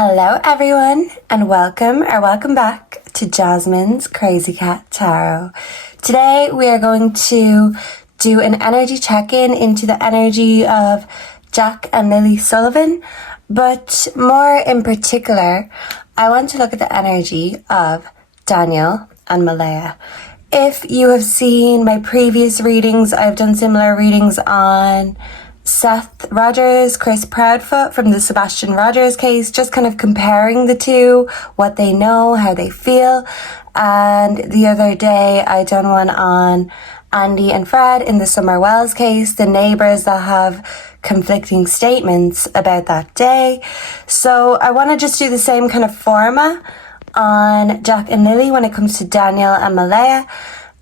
Hello everyone and welcome back to Jasmine's Crazy Cat Tarot. Today we are going to do an energy check-in into the energy of Jack and Lilly Sullivan, but more in particular, I want to look at the energy of Daniel and Malaya. If you have seen my previous readings, I've done similar readings on Seth Rogers, Chris Proudfoot from the Sebastian Rogers case, just kind of comparing the two, what they know, how they feel. And the other day I done one on Andy and Fred in the Summer Wells case, the neighbours that have conflicting statements about that day. So I want to just do the same kind of format on Jack and Lilly when it comes to Daniel and Malaya.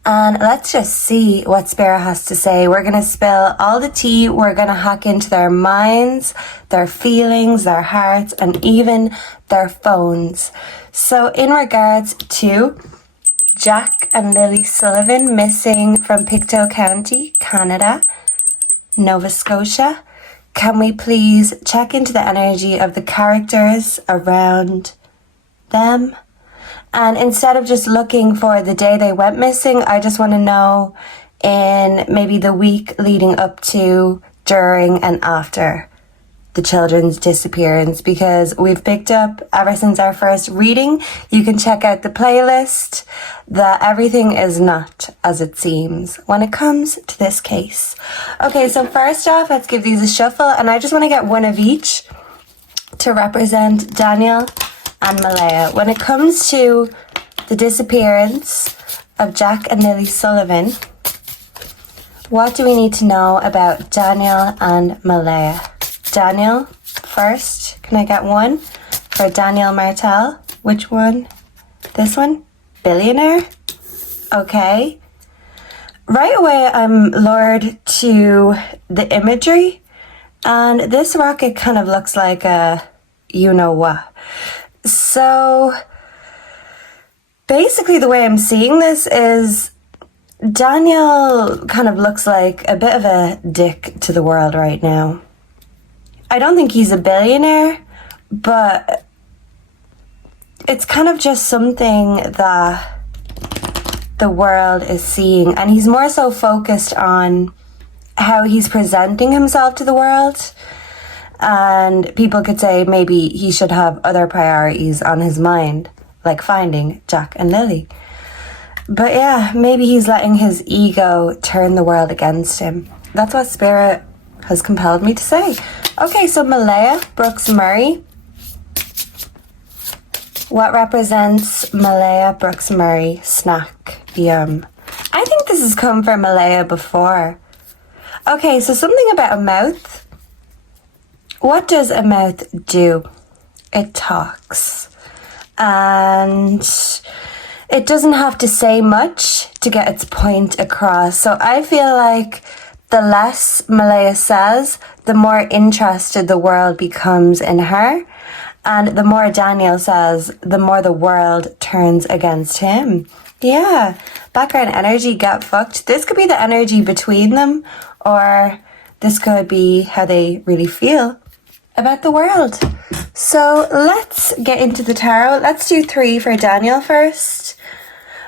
And let's just see what Spirit has to say. We're going to spill all the tea. We're going to hack into their minds, their feelings, their hearts, and even their phones. So in regards to Jack and Lilly Sullivan missing from Pictou County, Canada, Nova Scotia, can we please check into the energy of the characters around them? And instead of just looking for the day they went missing, I just want to know in maybe the week leading up to, during, and after the children's disappearance, because we've picked up ever since our first reading. You can check out the playlist that everything is not as it seems when it comes to this case. Okay, so first off, let's give these a shuffle, and I just want to get one of each to represent Daniel and Malaya. When it comes to the disappearance of Jack and Lilly Sullivan, what do we need to know about Daniel and Malaya? Daniel first. Can I get one for Daniel Martel? Which one? This one? Billionaire? Okay. Right away I'm lured to the imagery, and this rocket kind of looks like a you-know-what. So basically the way I'm seeing this is Daniel kind of looks like a bit of a dick to the world right now. I don't think he's a billionaire, but it's kind of just something that the world is seeing, and he's more so focused on how he's presenting himself to the world. And people could say maybe he should have other priorities on his mind, like finding Jack and Lilly. But yeah, maybe he's letting his ego turn the world against him. That's what Spirit has compelled me to say. Okay, so Malaya Brooks Murray. What represents Malaya Brooks Murray? Snack. Yum. I think this has come from Malaya before. Okay, so something about a mouth. What does a mouth do? It talks. And it doesn't have to say much to get its point across. So I feel like the less Malaya says, the more interested the world becomes in her. And the more Daniel says, the more the world turns against him. Yeah, background energy, get fucked. This could be the energy between them, or this could be how they really feel about the world. So let's get into the tarot. Let's do 3 for Daniel first.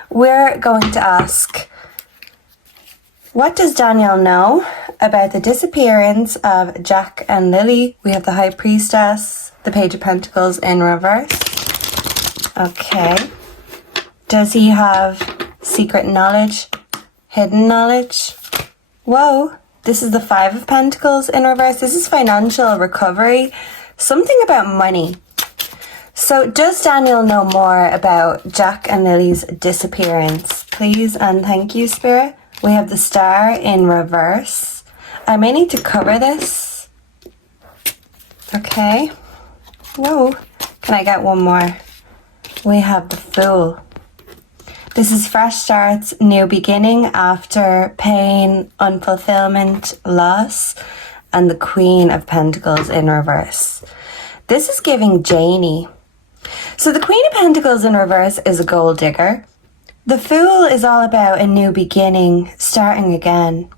We're going to ask, what does Daniel know about the disappearance of Jack and Lilly? We have the High Priestess, the Page of Pentacles in reverse. Okay. Does he have secret knowledge? Hidden knowledge? Whoa. This is the 5 of Pentacles in reverse. This is financial recovery. Something about money. So does Daniel know more about Jack and Lily's disappearance? Please and thank you, Spirit. We have the Star in reverse. I may need to cover this. Okay. Whoa. Can I get one more? We have the Fool. This is fresh starts, new beginning after pain, unfulfillment, loss, and the Queen of Pentacles in reverse. This is giving Janie. So the Queen of Pentacles in reverse is a gold digger. The Fool is all about a new beginning, starting again.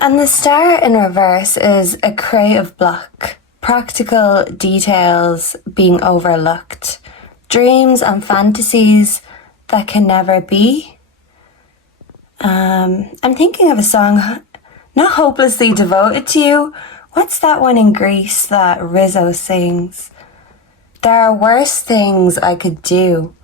And the Star in reverse is a creative block. practical details being overlooked, dreams and fantasies that can never be. I'm thinking of a song, not hopelessly devoted to you. What's that one in Greece that Rizzo sings? There are worse things I could do.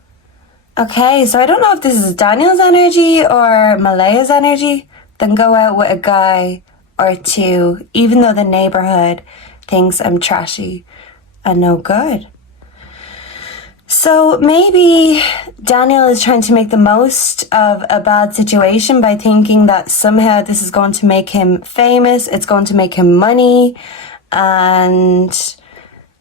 Okay, so I don't know if this is Daniel's energy or Malaya's energy. Then go out with a guy or two, even though the neighborhood thinks I'm trashy and no good. So maybe Daniel is trying to make the most of a bad situation by thinking that somehow this is going to make him famous, it's going to make him money, and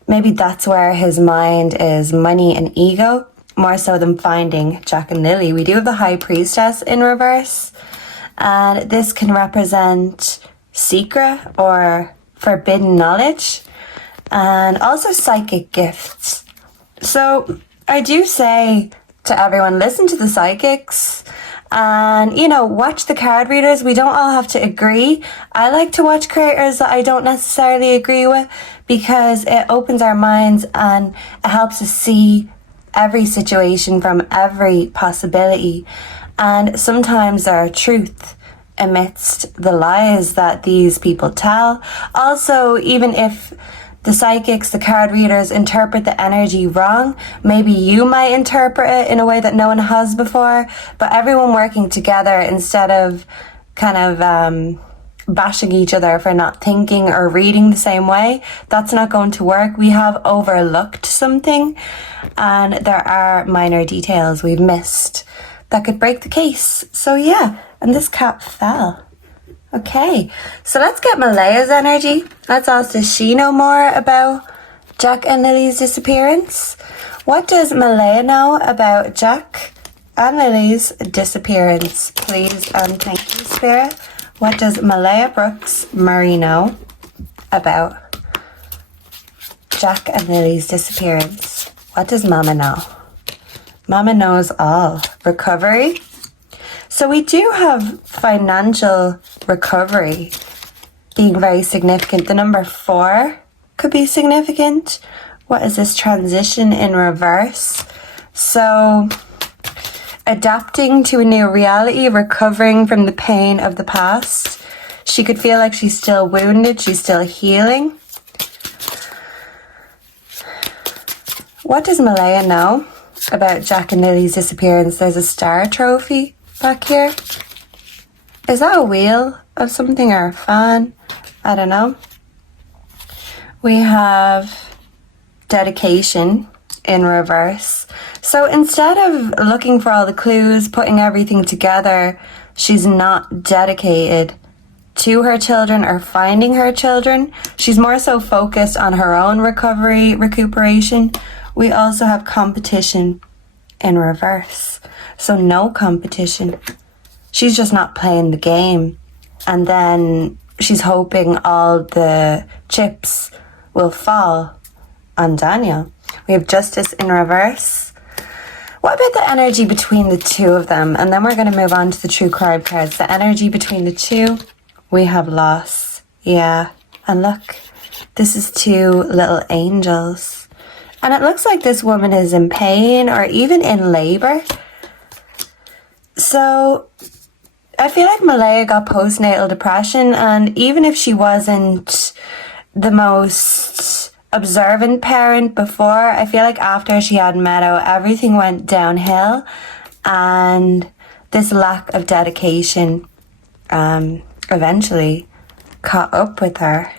maybe that's where his mind is, money and ego, more so than finding Jack and Lily. We do have the High Priestess in reverse, and this can represent secret or forbidden knowledge, and also psychic gifts. So I do say to everyone, listen to the psychics and, watch the card readers. We don't all have to agree. I like to watch creators that I don't necessarily agree with because it opens our minds and it helps us see every situation from every possibility. And sometimes there are truth amidst the lies that these people tell. Also, even if the psychics, the card readers interpret the energy wrong, maybe you might interpret it in a way that no one has before, but everyone working together instead of kind of bashing each other for not thinking or reading the same way, that's not going to work. We have overlooked something and there are minor details we've missed that could break the case. So yeah, and this cat fell. Okay, so let's get Malaya's energy. Let's ask, does she know more about Jack and Lily's disappearance? What does Malaya know about Jack and Lily's disappearance? Please and thank you, Spirit. What does Malaya Brooks Murray know about Jack and Lily's disappearance? What does Mama know? Mama knows all. Recovery. So we do have financial recovery being very significant. The number 4 could be significant. What is this transition in reverse? So adapting to a new reality, recovering from the pain of the past. She could feel like she's still wounded, she's still healing. What does Malaya know about Jack and Lily's disappearance? There's a star trophy back here. Is that a wheel of something or a fan? I don't know. We have dedication in reverse. So instead of looking for all the clues, putting everything together, she's not dedicated to her children or finding her children. She's more so focused on her own recovery, recuperation. We also have competition in reverse. So no competition. She's just not playing the game. And then she's hoping all the chips will fall on Daniel. We have justice in reverse. What about the energy between the two of them? And then we're going to move on to the true card cards. The energy between the two, we have loss. Yeah. And look, this is 2 little angels. And it looks like this woman is in pain or even in labor. So I feel like Malaya got postnatal depression, and even if she wasn't the most observant parent before, I feel like after she had Meadow, everything went downhill, and this lack of dedication eventually caught up with her.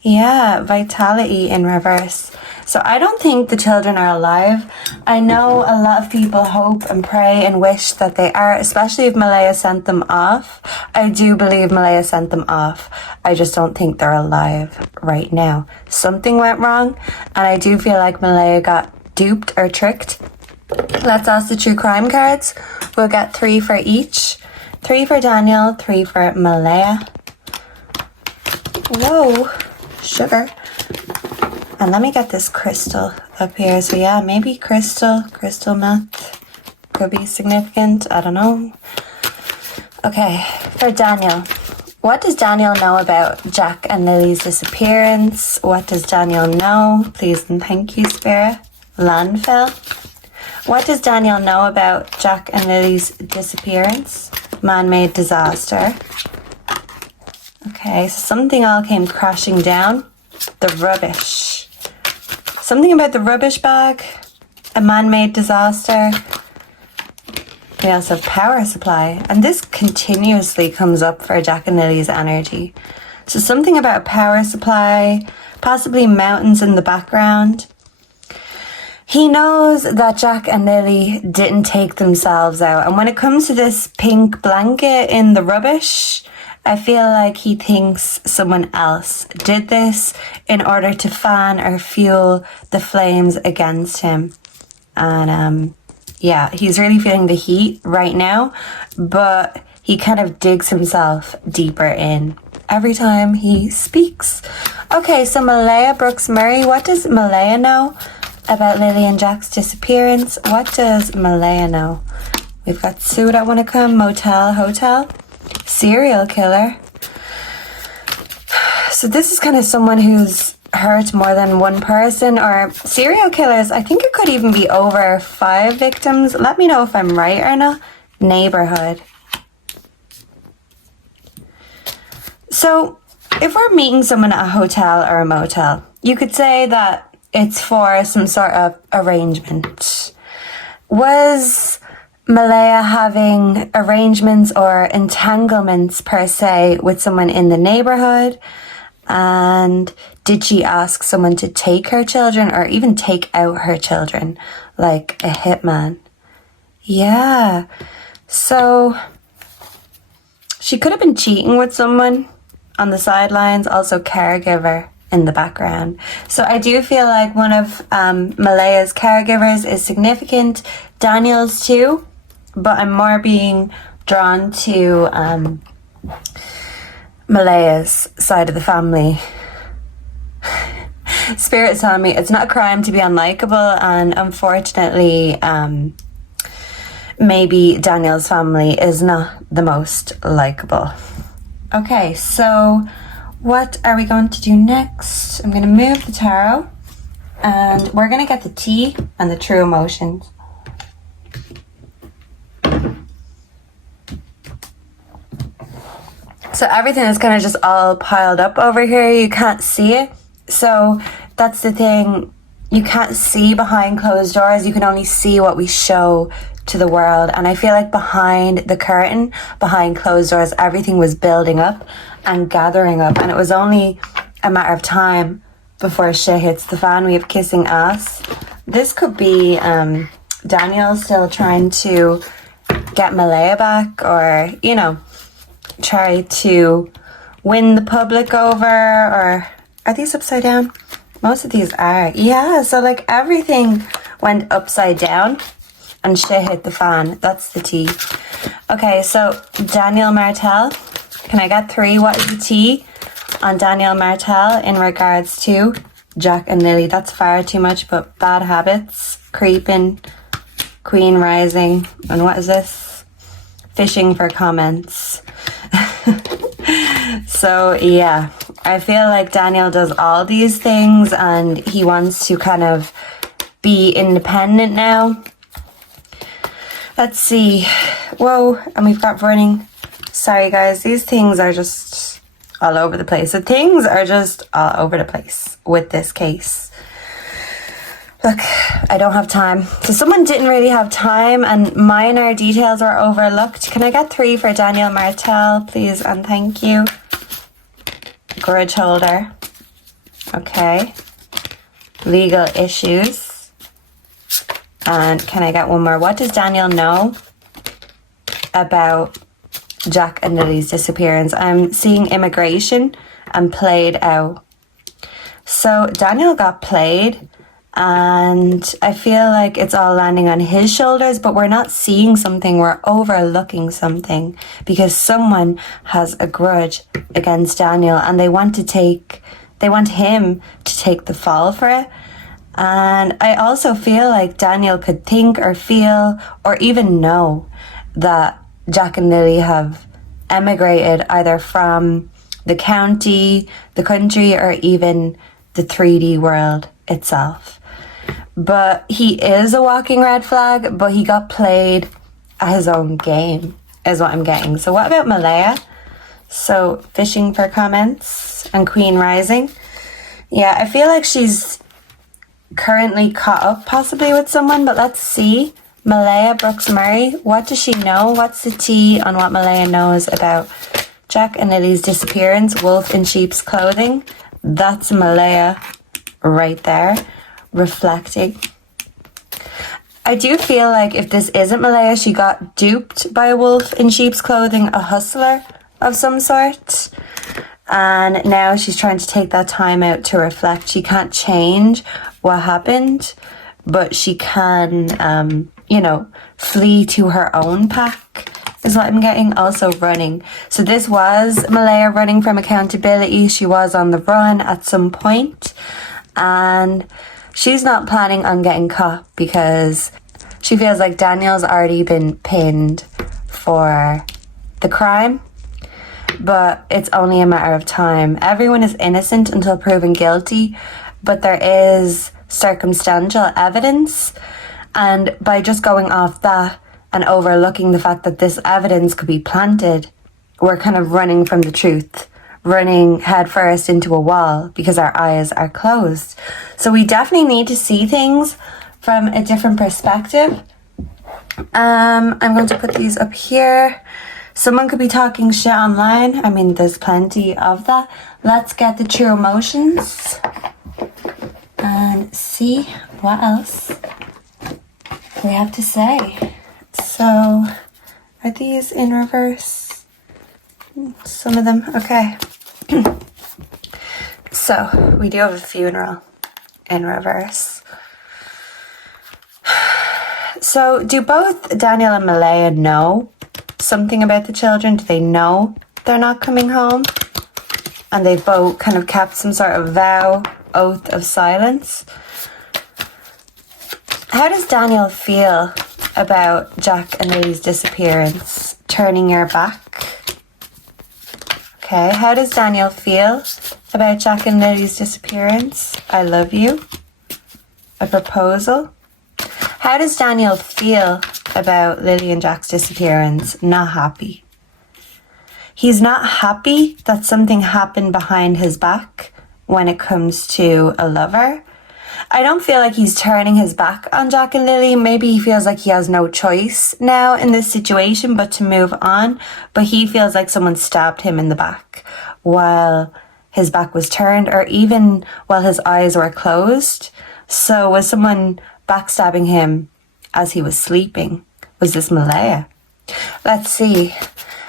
Yeah, vitality in reverse. So I don't think the children are alive. I know a lot of people hope and pray and wish that they are, especially if Malaya sent them off. I do believe Malaya sent them off. I just don't think they're alive right now. Something went wrong, and I do feel like Malaya got duped or tricked. Let's ask the true crime cards. We'll get 3 for each. 3 for Daniel, 3 for Malaya. Whoa, sugar. And let me get this crystal up here. So yeah, maybe crystal meth could be significant. I don't know. Okay, for Daniel, What does Daniel know about Jack and Lily's disappearance? What does Daniel know? Please and thank you, Spirit. Landfill. What does Daniel know about Jack and Lily's disappearance? Man-made disaster. Okay, so something all came crashing down. The rubbish. Something about the rubbish bag. A man-made disaster. We also have power supply. And this continuously comes up for Jack and Lily's energy. So something about a power supply, possibly mountains in the background. He knows that Jack and Lily didn't take themselves out. And when it comes to this pink blanket in the rubbish, I feel like he thinks someone else did this in order to fan or fuel the flames against him. And yeah, he's really feeling the heat right now, but he kind of digs himself deeper in every time he speaks. Okay, so Malaya Brooks Murray, what does Malaya know about Lily and Jack's disappearance? What does Malaya know? We've got Suit, I Want to Come, Motel, Hotel, Serial Killer. So this is kind of someone who's hurt more than one person, or serial killers. I think it could even be over 5 victims. Let me know if I'm right or not. Neighborhood. So if we're meeting someone at a hotel or a motel, you could say that it's for some sort of arrangement. Was Malaya having arrangements or entanglements per se with someone in the neighborhood? And did she ask someone to take her children or even take out her children, like a hitman? Yeah. So she could have been cheating with someone on the sidelines, also caregiver in the background. So I do feel like one of Malaya's caregivers is significant. Daniel's too, but I'm more being drawn to Malaya's side of the family. Spirit's telling me it's not a crime to be unlikable, and unfortunately, maybe Daniel's family is not the most likable. Okay, so what are we going to do next? I'm going to move the tarot, and we're going to get the T and the true emotions. So everything is kind of just all piled up over here. You can't see it. So that's the thing. You can't see behind closed doors. You can only see what we show to the world. And I feel like behind the curtain, behind closed doors, everything was building up and gathering up. And it was only a matter of time before shit hits the fan. We have kissing ass. This could be Daniel still trying to get Malaya back, or, you know, try to win the public over. Or are these upside down? Most of these are. Yeah, so like everything went upside down and shit hit the fan. That's the T. Okay, so Daniel Martel. Can I get 3? What is the T on Daniel Martel in regards to Jack and Lily? That's far too much, but bad habits, creeping, Queen rising, and what is this? Fishing for comments. So yeah, I feel like Daniel does all these things and he wants to kind of be independent now. Let's see. Whoa, and we've got running. Sorry guys, these things are just all over the place. So things are just all over the place with this case. Look, I don't have time. So someone didn't really have time and minor details were overlooked. Can I get 3 for Daniel Martel, please? And thank you. Grudge holder. Okay. Legal issues. And can I get one more? What does Daniel know about Jack and Lily's disappearance? I'm seeing immigration and played out. So Daniel got played. And I feel like it's all landing on his shoulders, but we're not seeing something, we're overlooking something because someone has a grudge against Daniel and they want him to take the fall for it. And I also feel like Daniel could think or feel or even know that Jack and Lily have emigrated either from the county, the country, or even the 3D world itself. But he is a walking red flag, but he got played at his own game, is what I'm getting. So what about Malaya? So fishing for comments and Queen Rising. Yeah, I feel like she's currently caught up possibly with someone, but let's see. Malaya Brooks Murray, what does she know? What's the tea on what Malaya knows about Jack and Lily's disappearance? Wolf in sheep's clothing. That's Malaya right there, reflecting. I do feel like if this isn't Malaya, she got duped by a wolf in sheep's clothing, a hustler of some sort. And now she's trying to take that time out to reflect. She can't change what happened, but she can, flee to her own pack, is what I'm getting. Also running. So this was Malaya running from accountability. She was on the run at some point, and she's not planning on getting caught because she feels like Daniel's already been pinned for the crime. But it's only a matter of time. Everyone is innocent until proven guilty, but there is circumstantial evidence, and by just going off that and overlooking the fact that this evidence could be planted, we're kind of running from the truth, running headfirst into a wall because our eyes are closed. So we definitely need to see things from a different perspective. I'm going to put these up here. Someone could be talking shit online. I mean, there's plenty of that. Let's get the true emotions and see what else we have to say. So, are these in reverse? Some of them, okay. So, we do have a funeral in reverse. So, do both Daniel and Malaya know something about the children? Do they know they're not coming home? And they both kind of kept some sort of oath of silence. How does Daniel feel about Jack and Lily's disappearance? Turning your back. Okay, how does Daniel feel about Jack and Lily's disappearance? I love you. A proposal. How does Daniel feel about Lily and Jack's disappearance? Not happy. He's not happy that something happened behind his back when it comes to a lover. I don't feel like he's turning his back on Jack and Lily. Maybe he feels like he has no choice now in this situation but to move on. But he feels like someone stabbed him in the back while his back was turned, or even while his eyes were closed. So was someone backstabbing him as he was sleeping? Was this Malaya? Let's see.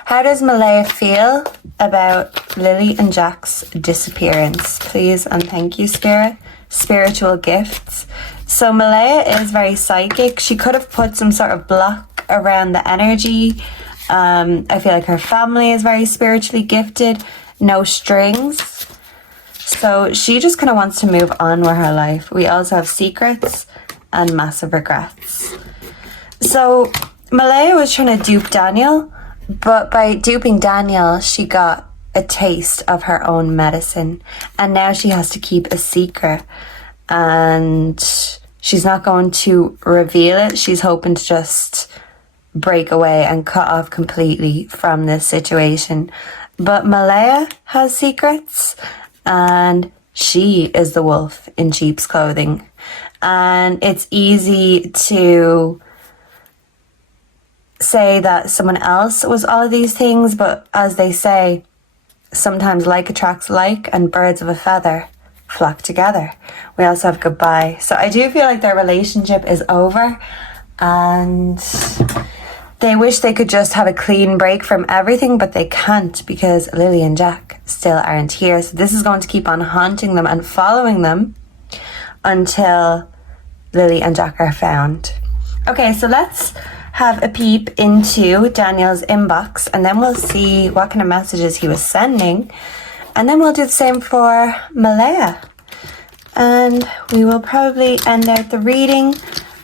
How does Malaya feel about Lily and Jack's disappearance? Please and thank you, Spirit. Spiritual gifts. So Malaya is very psychic. She could have put some sort of block around the energy. I feel like her family is very spiritually gifted. No strings. So she just kind of wants to move on with her life. We also have secrets and massive regrets. So Malaya was trying to dupe Daniel, but by duping Daniel, she got a taste of her own medicine, and now she has to keep a secret, and she's not going to reveal it. She's hoping to just break away and cut off completely from this situation. But Malaya has secrets, and she is the wolf in sheep's clothing. And it's easy to say that someone else was all of these things, but as they say, sometimes like attracts like, and birds of a feather flock together. We also have goodbye. So I do feel like their relationship is over, and they wish they could just have a clean break from everything, but they can't because Lily and Jack still aren't here. So this is going to keep on haunting them and following them until Lily and Jack are found. Okay, so let's have a peep into Daniel's inbox, and then we'll see what kind of messages he was sending, and then we'll do the same for Malaya, and we will probably end out the reading.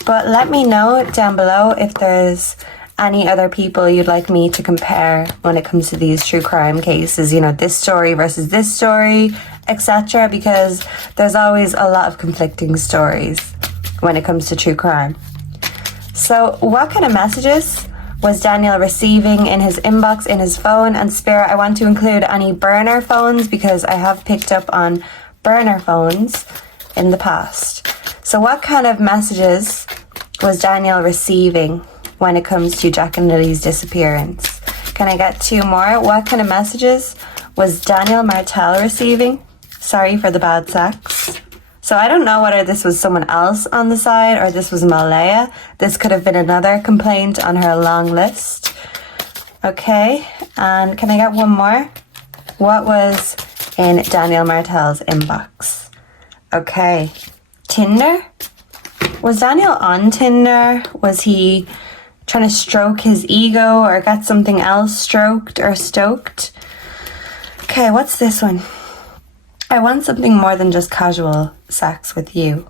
But let me know down below if there's any other people you'd like me to compare when it comes to these true crime cases, you know, this story versus this story, etc., because there's always a lot of conflicting stories when it comes to true crime. So what kind of messages was Daniel receiving in his inbox, in his phone? And Spirit, I want to include any burner phones because I have picked up on burner phones in the past. So what kind of messages was Daniel receiving when it comes to Jack and Lily's disappearance? Can I get 2 more? What kind of messages was Daniel Martel receiving? Sorry for the bad sex. So I don't know whether this was someone else on the side or this was Malaya. This could have been another complaint on her long list. Okay, and can I get 1 more? What was in Daniel Martel's inbox? Okay, Tinder? Was Daniel on Tinder? Was he trying to stroke his ego or get something else stroked or stoked? Okay, what's this one? I want something more than just casual sex with you.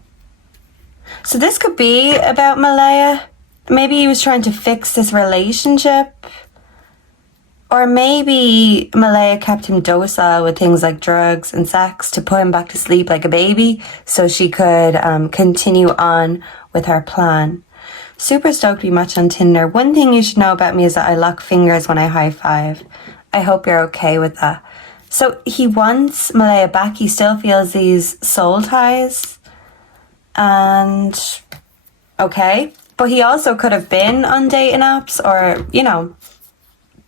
So this could be about Malaya. Maybe he was trying to fix this relationship. Or maybe Malaya kept him docile with things like drugs and sex to put him back to sleep like a baby so she could continue on with her plan. Super stoked we match on Tinder. One thing you should know about me is that I lock fingers when I high five. I hope you're okay with that. So he wants Malaya back. He still feels these soul ties. And okay. But he also could have been on dating apps or, you know,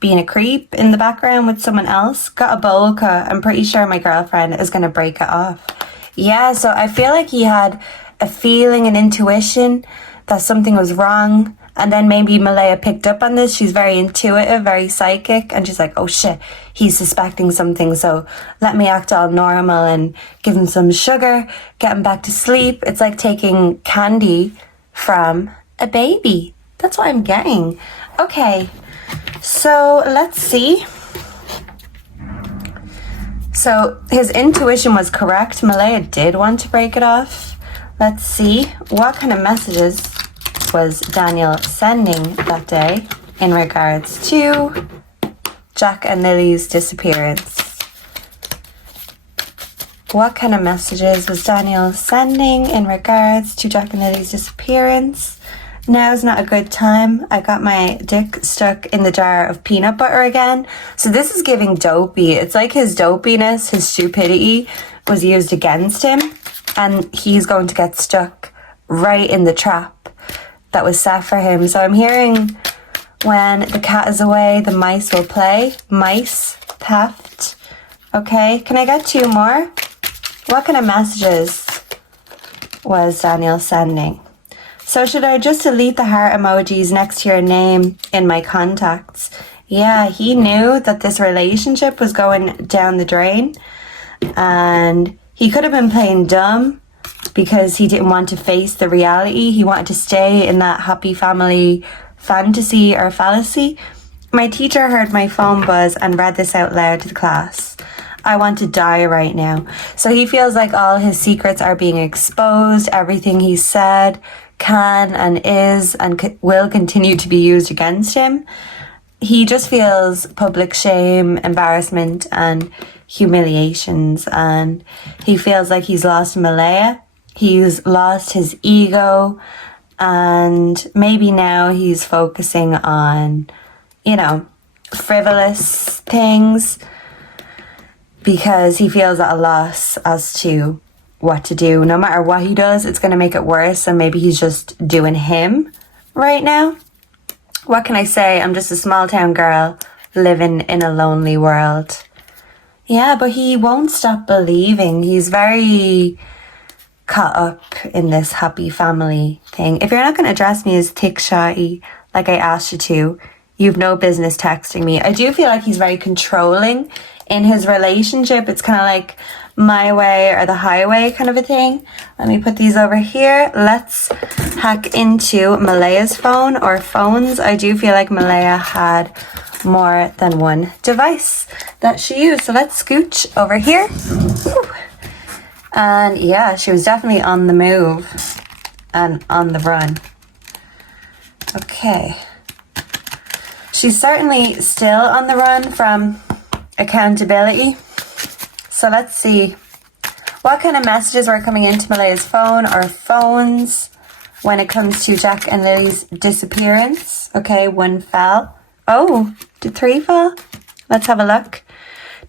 being a creep in the background with someone else. Got a bowl cut. I'm pretty sure my girlfriend is going to break it off. Yeah, so I feel like he had a feeling, an intuition that something was wrong. And then maybe Malaya picked up on this. She's very intuitive, very psychic. And she's like, oh shit, he's suspecting something. So let me act all normal and give him some sugar, get him back to sleep. It's like taking candy from a baby. That's what I'm getting. Okay, so let's see. So his intuition was correct. Malaya did want to break it off. Let's see. What kind of messages was Daniel sending that day in regards to Jack and Lily's disappearance? What kind of messages was Daniel sending in regards to Jack and Lily's disappearance? Now's not a good time. I got my dick stuck in the jar of peanut butter again. So this is giving dopey. It's like his dopiness, his stupidity was used against him. And he's going to get stuck right in the trap that was set for him. So I'm hearing when the cat is away, the mice will play. Mice, theft. Okay, can I get 2 more? What kind of messages was Daniel sending? So should I just delete the heart emojis next to your name in my contacts? Yeah, he knew that this relationship was going down the drain. And he could have been playing dumb because he didn't want to face the reality. He wanted to stay in that happy family fantasy or fallacy. My teacher heard my phone buzz and read this out loud to the class. I want to die right now. So he feels like all his secrets are being exposed. Everything he said can and is and will continue to be used against him. He just feels public shame, embarrassment and humiliations, and he feels like he's lost Malaya. He's lost his ego, and maybe now he's focusing on, you know, frivolous things because he feels at a loss as to what to do. No matter what he does, it's going to make it worse, and maybe he's just doing him right now. What can I say? I'm just a small town girl living in a lonely world. Yeah, but he won't stop believing. He's very caught up in this happy family thing. If you're not going to address me as thick shotty like I asked you to, you've no business texting me. I do feel like he's very controlling in his relationship. It's kind of like my way or the highway kind of a thing. Let me put these over here. Let's hack into Malaya's phone or phones. I do feel like Malaya had more than one device that she used. So let's scooch over here. Whew. And yeah, she was definitely on the move and on the run. Okay. She's certainly still on the run from accountability. So let's see what kind of messages were coming into Malaya's phone or phones when it comes to Jack and Lily's disappearance. Okay, 1 fell. Oh, did 3 fall? Let's have a look.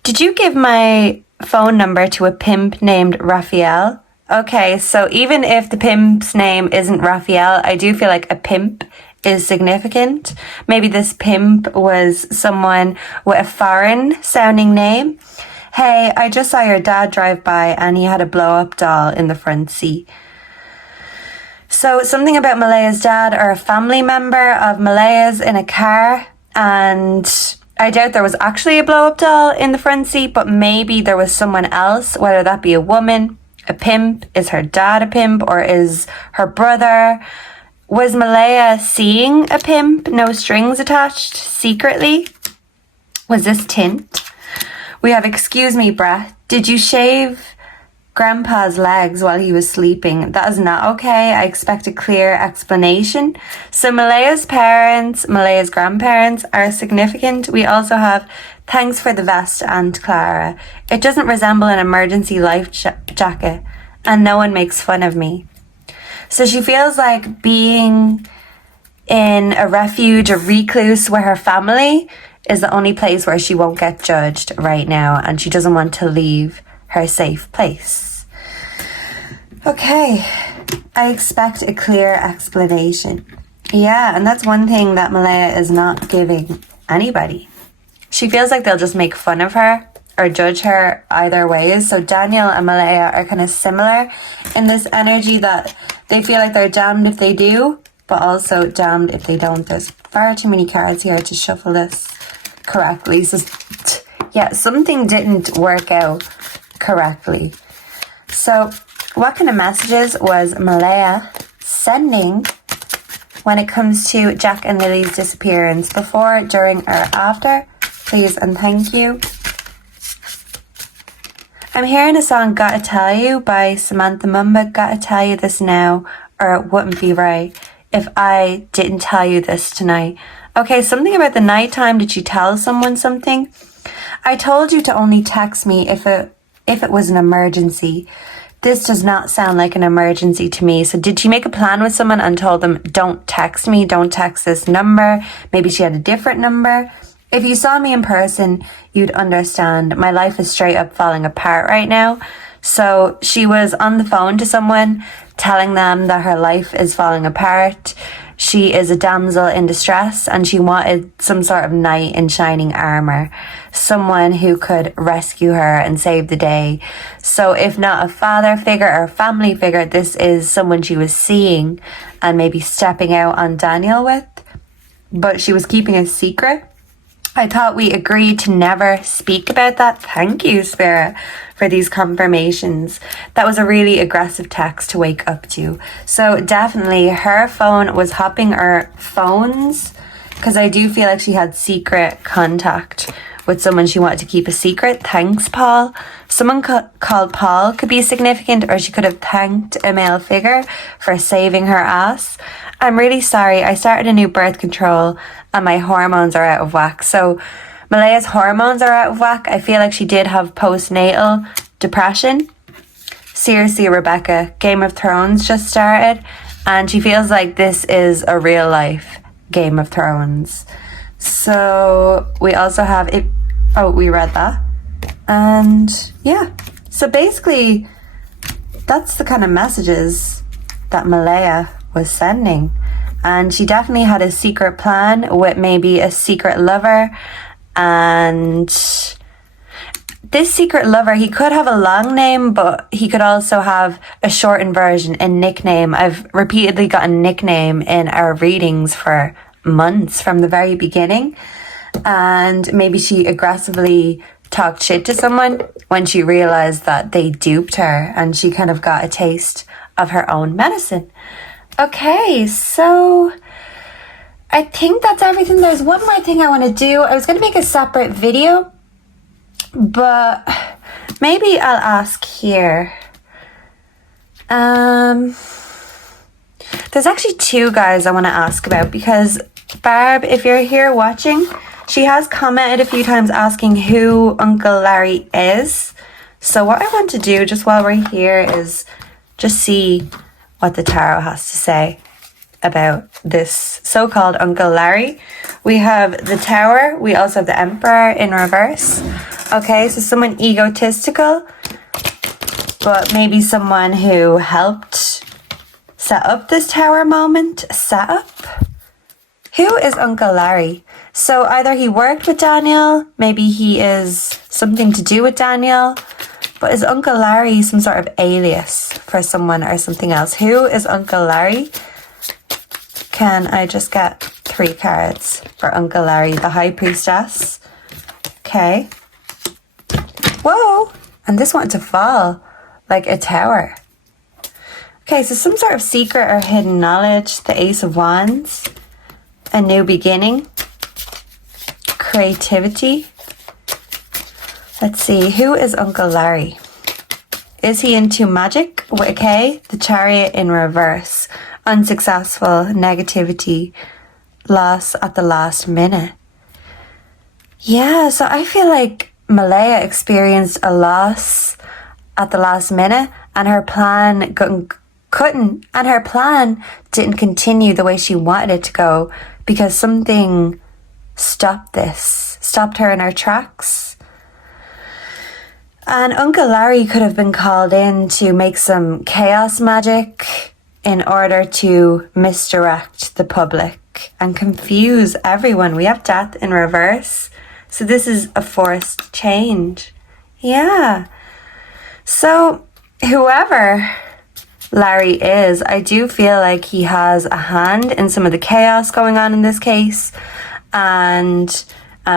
Did you give my phone number to a pimp named Raphael? Okay, so even if the pimp's name isn't Raphael, I do feel like a pimp is significant. Maybe this pimp was someone with a foreign sounding name. Hey, I just saw your dad drive by and he had a blow up doll in the front seat. So something about Malaya's dad or a family member of Malaya's in a car, and I doubt there was actually a blow up doll in the front seat, but maybe there was someone else, whether that be a woman, a pimp. Is her dad a pimp or is her brother? Was Malaya seeing a pimp, no strings attached, secretly? Was this Tint? We have, excuse me, Brett, did you shave Grandpa's legs while he was sleeping? That is not okay. I expect a clear explanation. So Malaya's parents, Malaya's grandparents are significant. We also have, thanks for the vest, Aunt Clara. It doesn't resemble an emergency life jacket, and no one makes fun of me. So she feels like being in a refuge, a recluse with her family is the only place where she won't get judged right now, and she doesn't want to leave her safe place. Okay, I expect a clear explanation. Yeah, and that's one thing that Malaya is not giving anybody. She feels like they'll just make fun of her or judge her either ways. So Daniel and Malaya are kind of similar in this energy that they feel like they're damned if they do, but also damned if they don't. There's far too many cards here to shuffle this correctly. So yeah, something didn't work out correctly. So what kind of messages was Malaya sending when it comes to Jack and Lily's disappearance? Before, during, or after? Please and thank you. I'm hearing a song Gotta Tell You by Samantha Mumba. Gotta tell you this now, or it wouldn't be right if I didn't tell you this tonight. Okay, something about the nighttime. Did you tell someone something? I told you to only text me if it was an emergency. This does not sound like an emergency to me. So did she make a plan with someone and told them, don't text me, don't text this number? Maybe she had a different number. If you saw me in person, you'd understand. My life is straight up falling apart right now. So she was on the phone to someone telling them that her life is falling apart. She is a damsel in distress and she wanted some sort of knight in shining armor, someone who could rescue her and save the day. So if not a father figure or a family figure, this is someone she was seeing and maybe stepping out on Daniel with, but she was keeping a secret. I thought we agreed to never speak about that. Thank you, Spirit, for these confirmations. That was a really aggressive text to wake up to. So definitely her phone was hopping her phones, because I do feel like she had secret contact with someone she wanted to keep a secret. Thanks, Paul. Someone called Paul could be significant, or she could have thanked a male figure for saving her ass. I'm really sorry. I started a new birth control and my hormones are out of whack. So Malaya's hormones are out of whack. I feel like she did have postnatal depression. Seriously, Rebecca, Game of Thrones just started and she feels like this is a real life Game of Thrones. So we also have it. Oh, we read that. And yeah, so basically that's the kind of messages that Malaya was sending. And she definitely had a secret plan with maybe a secret lover. And this secret lover, he could have a long name, but he could also have a shortened version, a nickname. I've repeatedly gotten a nickname in our readings for months from the very beginning. And maybe she aggressively talked shit to someone when she realized that they duped her and she kind of got a taste of her own medicine. Okay, so I think that's everything. There's one more thing I want to do. I was going to make a separate video, but maybe I'll ask here. There's actually two guys I want to ask about because Barb, if you're here watching, she has commented a few times asking who Uncle Larry is. So what I want to do just while we're here is just see what the tarot has to say about this so-called Uncle Larry. We have the Tower. We also have the Emperor in reverse. Okay, so someone egotistical, but maybe someone who helped set up this Tower moment. Set up? Who is Uncle Larry? So either he worked with Daniel, maybe he is something to do with Daniel, but is Uncle Larry some sort of alias for someone or something else? Who is Uncle Larry? Can I just get 3 cards for Uncle Larry? The High Priestess. Okay. Whoa! And this wanted to fall like a tower. Okay, so some sort of secret or hidden knowledge. The Ace of Wands. A new beginning. Creativity. Let's see. Who is Uncle Larry? Is he into magic? Okay. The Chariot in reverse. Unsuccessful. Negativity. Loss at the last minute. Yeah, so I feel like Malaya experienced a loss at the last minute, and her plan didn't continue the way she wanted it to go because something stopped her in her tracks. And Uncle Larry could have been called in to make some chaos magic in order to misdirect the public and confuse everyone. We have death in reverse. So this is a forced change. Yeah. So whoever Larry is, I do feel like he has a hand in some of the chaos going on in this case. And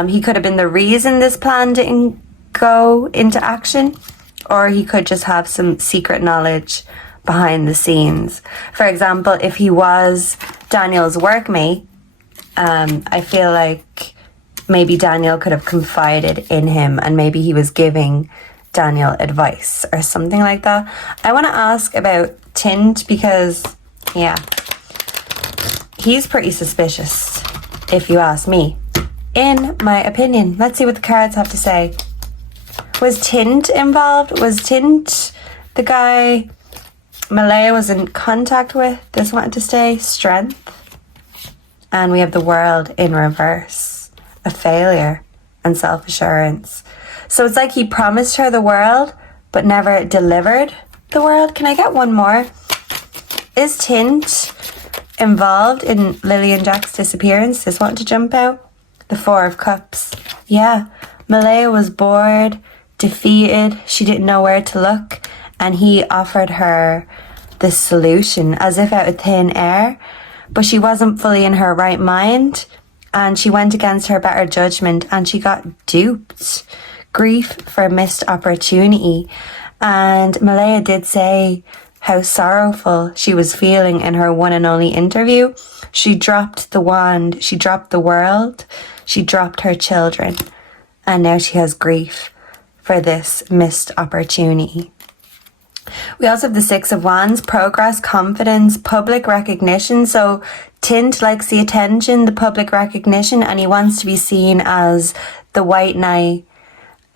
he could have been the reason this plan didn't go into action. Or he could just have some secret knowledge behind the scenes. For example, if he was Daniel's workmate, I feel like maybe Daniel could have confided in him and maybe he was giving Daniel advice or something like that. I want to ask about Tint because, yeah, he's pretty suspicious, if you ask me, in my opinion. Let's see what the cards have to say. Was Tint involved? Was Tint the guy Malaya was in contact with? This wanted to stay. Strength. And we have the World in reverse. A failure and self-assurance. So it's like he promised her the world, but never delivered the world. Can I get one more? Is Tint involved in Lilly and Jack's disappearance? This wanted to jump out. The Four of Cups. Yeah. Malaya was bored, defeated. She didn't know where to look. And he offered her this solution as if out of thin air. But she wasn't fully in her right mind. And she went against her better judgment and she got duped. Grief for a missed opportunity. And Malaya did say how sorrowful she was feeling in her one and only interview. She dropped the wand. She dropped the world. She dropped her children. And now she has grief for this missed opportunity. We also have the Six of Wands, progress, confidence, public recognition. So Tint likes the attention, the public recognition, and he wants to be seen as the white knight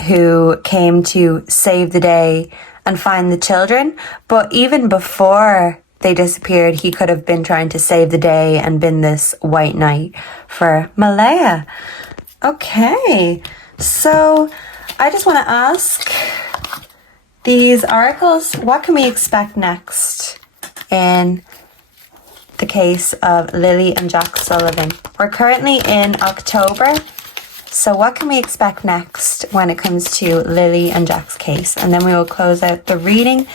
who came to save the day and find the children. But even before they disappeared, he could have been trying to save the day and been this white knight for Malaya. Okay, so I just want to ask these oracles, what can we expect next in the case of Lilly and Jack Sullivan? We're currently in October, so what can we expect next when it comes to Lilly and Jack's case? And then we will close out the reading.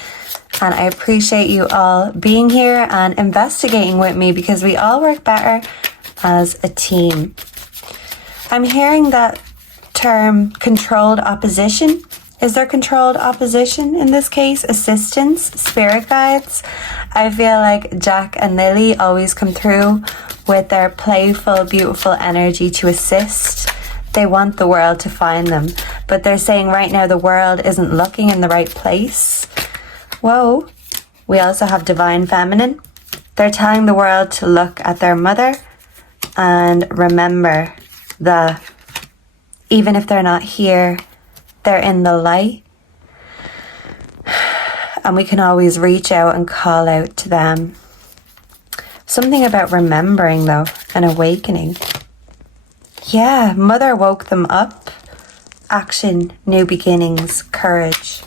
And I appreciate you all being here and investigating with me because we all work better as a team. I'm hearing that term controlled opposition. Is there controlled opposition in this case? Assistance, spirit guides. I feel like Jack and Lilly always come through with their playful, beautiful energy to assist. They want the world to find them, but they're saying right now the world isn't looking in the right place. Whoa. We also have divine feminine. They're telling the world to look at their mother and remember that even if they're not here, they're in the light. And we can always reach out and call out to them. Something about remembering though, and awakening. Yeah, Mother woke them up. Action, new beginnings, courage.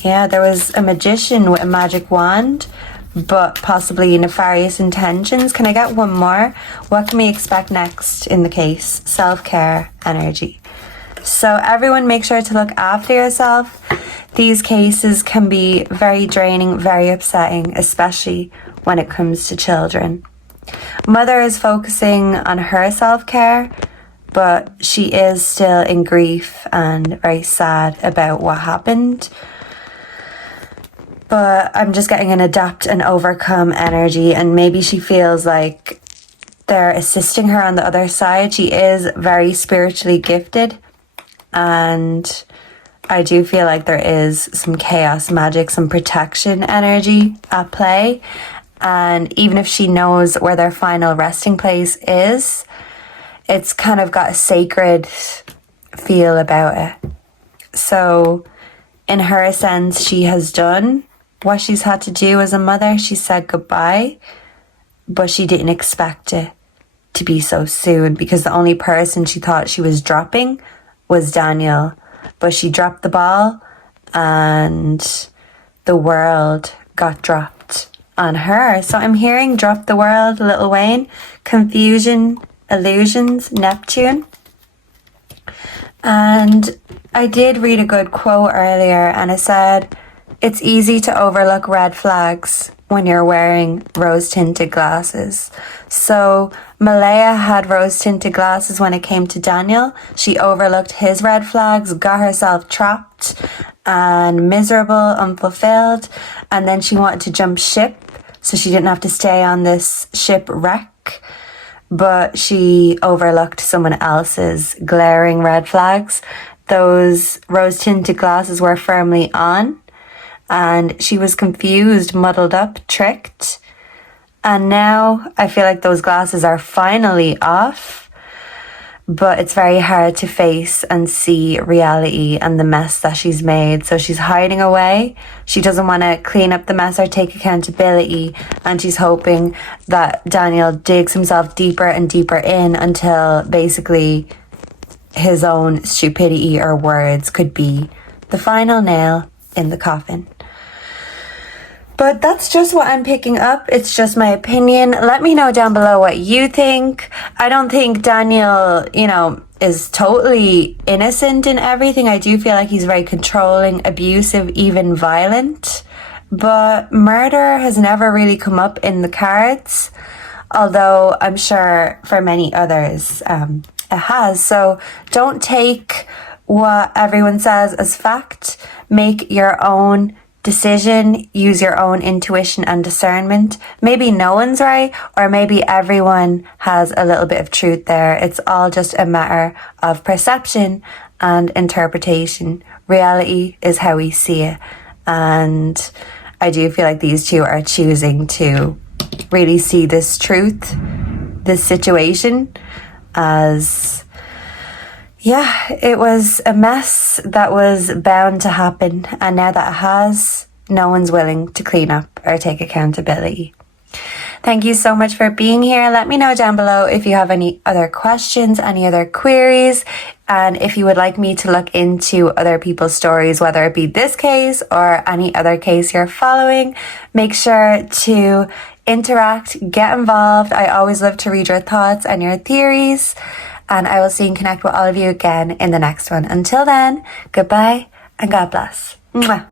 Yeah, there was a magician with a magic wand, but possibly nefarious intentions. Can I get one more? What can we expect next in the case? Self-care, energy. So everyone make sure to look after yourself. These cases can be very draining, very upsetting, especially when it comes to children. Mother is focusing on her self-care, but she is still in grief and very sad about what happened. But I'm just getting an adapt and overcome energy, and maybe she feels like they're assisting her on the other side. She is very spiritually gifted, and I do feel like there is some chaos magic, some protection energy at play. And even if she knows where their final resting place is, it's kind of got a sacred feel about it. So in her sense, she has done what she's had to do as a mother. She said goodbye, but she didn't expect it to be so soon, because the only person she thought she was dropping was Daniel. But she dropped the ball and the world got dropped on her. So I'm hearing drop the world, Lil Wayne, confusion, illusions, Neptune. And I did read a good quote earlier, and it said, it's easy to overlook red flags when you're wearing rose-tinted glasses. So Malaya had rose-tinted glasses when it came to Daniel. She overlooked his red flags, got herself trapped and miserable, unfulfilled, and then she wanted to jump ship so she didn't have to stay on this shipwreck. But she overlooked someone else's glaring red flags. Those rose-tinted glasses were firmly on, and she was confused, muddled up, tricked. And now I feel like those glasses are finally off, but it's very hard to face and see reality and the mess that she's made. So she's hiding away. She doesn't want to clean up the mess or take accountability. And she's hoping that Daniel digs himself deeper and deeper in until basically his own stupidity or words could be the final nail in the coffin. But that's just what I'm picking up. It's just my opinion. Let me know down below what you think. I don't think Daniel, is totally innocent in everything. I do feel like he's very controlling, abusive, even violent. But murder has never really come up in the cards, although I'm sure for many others it has. So don't take what everyone says as fact. Make your own decision, use your own intuition and discernment. Maybe no one's right, or maybe everyone has a little bit of truth there. It's all just a matter of perception and interpretation. Reality is how we see it. And I do feel like these two are choosing to really see this truth, this situation, as it was a mess that was bound to happen, and now that it has, no one's willing to clean up or take accountability. Thank you so much for being here. Let me know down below if you have any other questions, any other queries, and if you would like me to look into other people's stories, whether it be this case or any other case you're following. Make sure to interact, get involved. I always love to read your thoughts and your theories. And I will see and connect with all of you again in the next one. Until then, goodbye and God bless. Mwah.